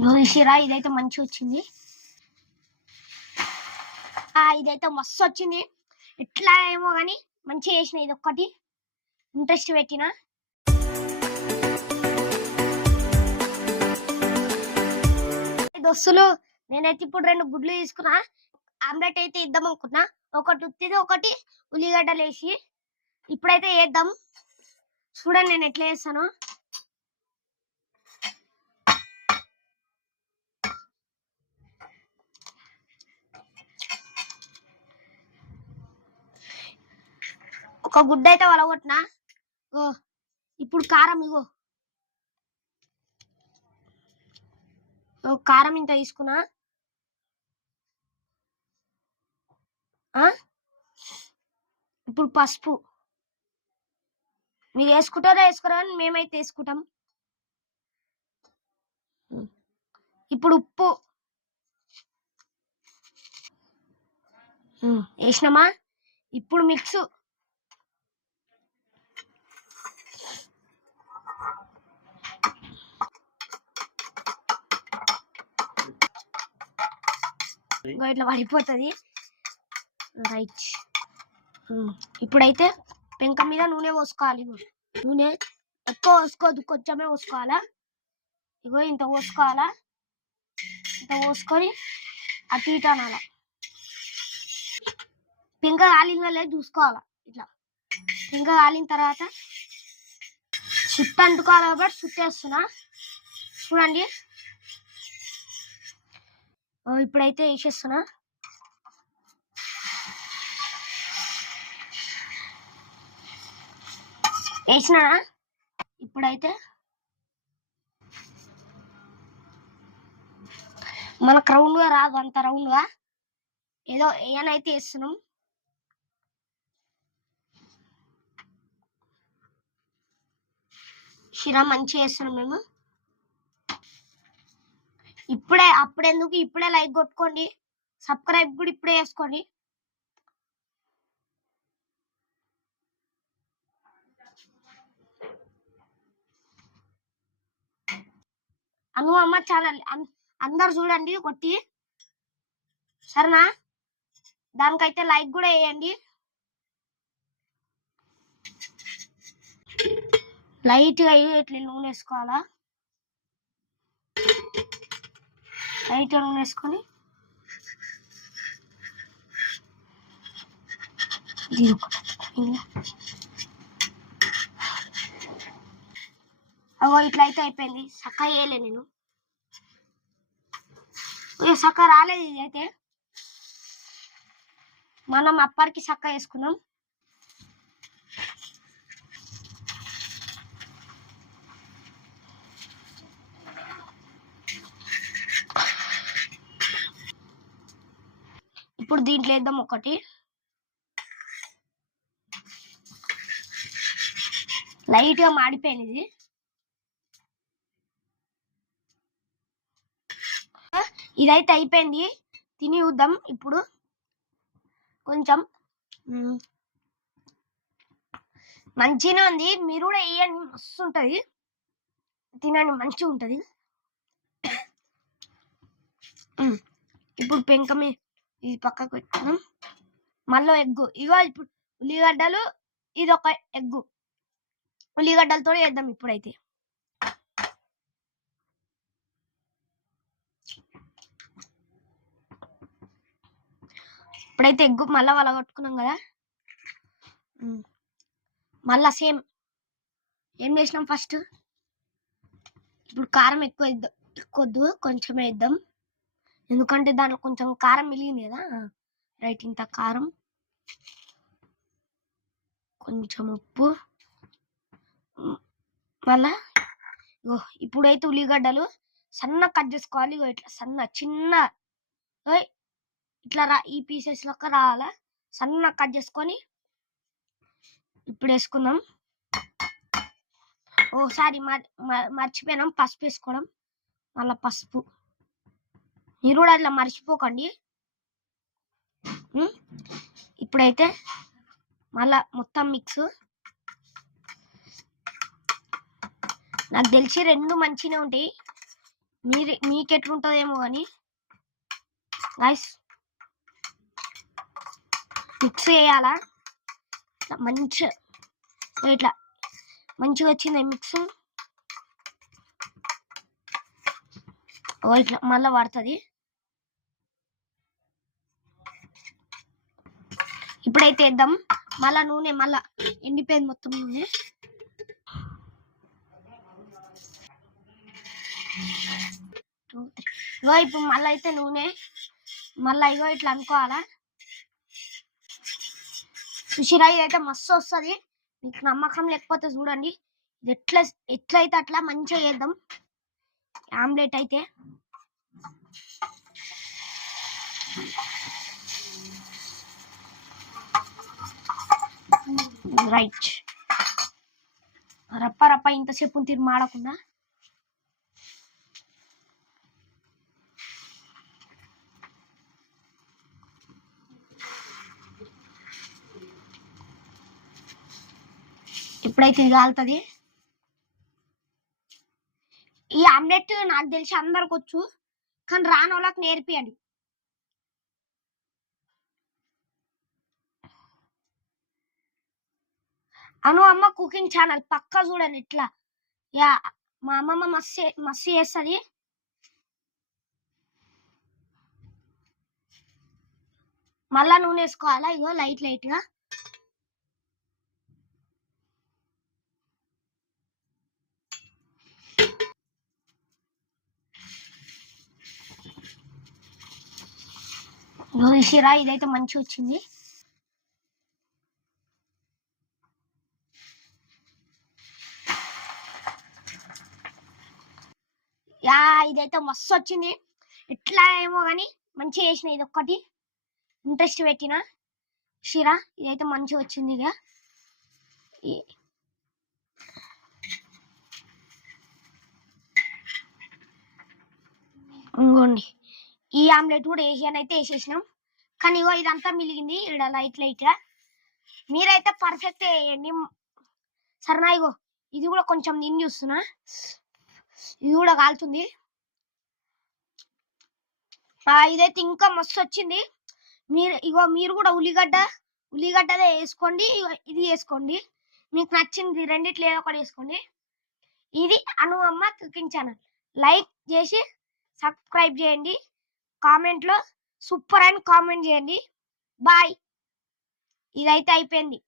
చూసిరా ఇదైతే మంచి వచ్చింది. ఇదైతే మస్తు వచ్చింది. ఎట్లా ఏమో కానీ మంచిగా చేసిన. ఇది ఒక్కటి ఇంట్రెస్ట్ పెట్టిన. దోస్తులు నేనైతే ఇప్పుడు 2 గుడ్లు తీసుకున్నా. ఆమ్లెట్ అయితే ఇద్దాం అనుకున్నా. ఒకటి ఉత్తిది, ఒకటి ఉల్లిగడ్డలు వేసి. ఇప్పుడైతే వేద్దాం. చూడండి నేను ఎట్లా వేస్తాను. ఒక గుడ్డ అయితే వలగొట్టినా. ఇప్పుడు కారం ఇగో, కారం ఇంత తీసుకున్నా. ఇప్పుడు పసుపు మీరు వేసుకుంటారా వేసుకోరా, మేమైతే వేసుకుంటాం. ఇప్పుడు ఉప్పు వేసినామా. ఇప్పుడు మిక్స్. ఇట్లా పడిపోతుంది. రైట్. ఇప్పుడైతే పెంక మీద నూనె పోసుకోవాలి. నూనె ఎక్కువ పోసుకోవద్దు, కొంచెమే పోసుకోవాలా. ఇగో ఇంత పోసుకోవాలా. ఇంత పోసుకొని అటు ఇటు అనాల. పెంక కాలిన లేదు చూసుకోవాలా. ఇట్లా పెంక కాలిన తర్వాత చుట్ట అంటుకోవాలి కాబట్టి చుట్టేస్తున్నా. చూడండి ఇప్పుడైతే వేసేస్తున్నా. వేసినా. ఇప్పుడైతే మనకు రౌండ్గా రాదు, అంత రౌండ్గా ఏదో ఏనైతే వేస్తున్నాం. షిరా మంచిగా వేస్తున్నాం మేము. ఇప్పుడే అప్పుడెందుకు, ఇప్పుడే లైక్ కొట్టుకోండి. సబ్స్క్రైబ్ కూడా ఇప్పుడే చేసుకోండి. అను అమ్మ ఛానల్ అందరు చూడండి కొట్టి, సరేనా? దానికైతే లైక్ కూడా వేయండి. లైట్గా ఇట్లా నూనె వేసుకోవాలా. లైట్గా నూనె వేసుకొని అవో ఇట్లా అయితే అయిపోయింది. సక్క వేయలే నేను, సక్క రాలేదు. ఇది అయితే మనం అప్పటికి సక్క వేసుకున్నాం. ఇప్పుడు దీంట్లో వేద్దాం ఒకటి. లైట్గా మాడిపోయింది ఇది. ఇదైతే అయిపోయింది. తిని చూద్దాం ఇప్పుడు. కొంచెం మంచిగానే ఉంది. మీరు కూడా వేయండి, మస్తు ఉంటుంది. తినండి, మంచిగా ఉంటుంది. ఇప్పుడు పెంక మీద ఇది పక్కకు పెట్టుకున్నాం. మళ్ళీ ఎగ్గు ఇగో. ఇప్పుడు ఉల్లిగడ్డలు, ఇది ఒక ఎగ్గు. ఉల్లిగడ్డలతో వేద్దాం ఇప్పుడైతే. ఇప్పుడైతే ఎగ్గు మళ్ళీ వలగొట్టుకున్నాం కదా. మళ్ళా సేమ్ ఏం చేసినాం ఫస్ట్. ఇప్పుడు కారం ఎక్కువద్దు, కొంచెమే వేద్దాం. ఎందుకంటే దాంట్లో కొంచెం కారం మిగిలింది కదా. రైట్, ఇంత కారం, కొంచెం ఉప్పు. మళ్ళా ఇప్పుడైతే ఉల్లిగడ్డలు సన్న కట్ చేసుకోవాలి. ఇట్లా సన్న చిన్న ఇట్లా ఈ పీసెస్ లెక్క రావాలా. సన్న కట్ చేసుకొని ఇప్పుడు వేసుకుందాం. ఓసారి మర్చిపోయినాం పసుపు వేసుకోవడం. మళ్ళా పసుపు మీరు కూడా అట్లా మర్చిపోకండి. ఇప్పుడైతే మళ్ళా మొత్తం మిక్స్. నాకు తెలిసి 2 మంచిగానే ఉంటాయి. మీకెట్లుంటుందేమో కానీ గైస్ మిక్స్ చేయాలా ఇట్లా మంచిగా వచ్చింది మిక్స్. ఇట్లా మళ్ళీ పడుతుంది. ఇప్పుడైతే వేద్దాం మళ్ళా నూనె, మళ్ళా ఎండిపోయింది మొత్తం నూనె. ఇగో ఇప్పుడు మళ్ళీ అయితే నూనె మళ్ళీ ఇగో ఇట్లా అనుకోవాలా. చూసిరా ఇదైతే మస్తు వస్తుంది. మీకు నమ్మకం లేకపోతే చూడండి. ఇది ఎట్లయితే అట్లా మంచిగా చేద్దాం ఆమ్లెట్ అయితే. రైట్, రప్ప రప్ప ఇంతసేపు తిరిగి మాడకుండా. ఇప్పుడైతే ఇది కాలుతుంది. ఈ ఆమ్లెట్ నాకు తెలిసి అందరికి వచ్చు, కానీ రాని వాళ్ళకి నేర్పియండి. అను అమ్మ కుకింగ్ ఛానల్ పక్కా చూడండి. ఇట్లా మా అమ్మమ్మ మస్తు చేస్తుంది. మళ్ళా నూనె వేసుకోవాలా. ఇగో లైట్ గా. ఇసిరా ఇదైతే మంచిగా వచ్చింది. ఇదైతే మస్తు వచ్చింది. ఎట్లా ఏమో కానీ మంచిగా చేసిన. ఇది ఒక్కటి ఇంట్రెస్ట్ పెట్టిన షిరా ఇదైతే మంచిగా వచ్చింది. ఇక ఇంకోండి ఈ ఆమ్లెట్ కూడా అయితే వేసేసినాం. కానీ ఇగో ఇదంతా మిలిగింది ఇక్కడ లైట్ గా. మీరైతే పర్ఫెక్ట్ వేయండి సరేనా. ఇగో ఇది కూడా కొంచెం నేను చూస్తున్నా, ఇది కూడా కాలుతుంది. ఇదైతే ఇంకా మస్తు వచ్చింది. మీరు కూడా ఉల్లిగడ్డదే వేసుకోండి. ఇది వేసుకోండి, మీకు నచ్చింది రెండిట్లో ఏదో ఒకటి వేసుకోండి. ఇది అను అమ్మ కుకింగ్ ఛానల్. లైక్ చేసి సబ్స్క్రైబ్ చేయండి. కామెంట్లో సూపర్ అని కామెంట్ చేయండి. బాయ్. ఇదైతే అయిపోయింది.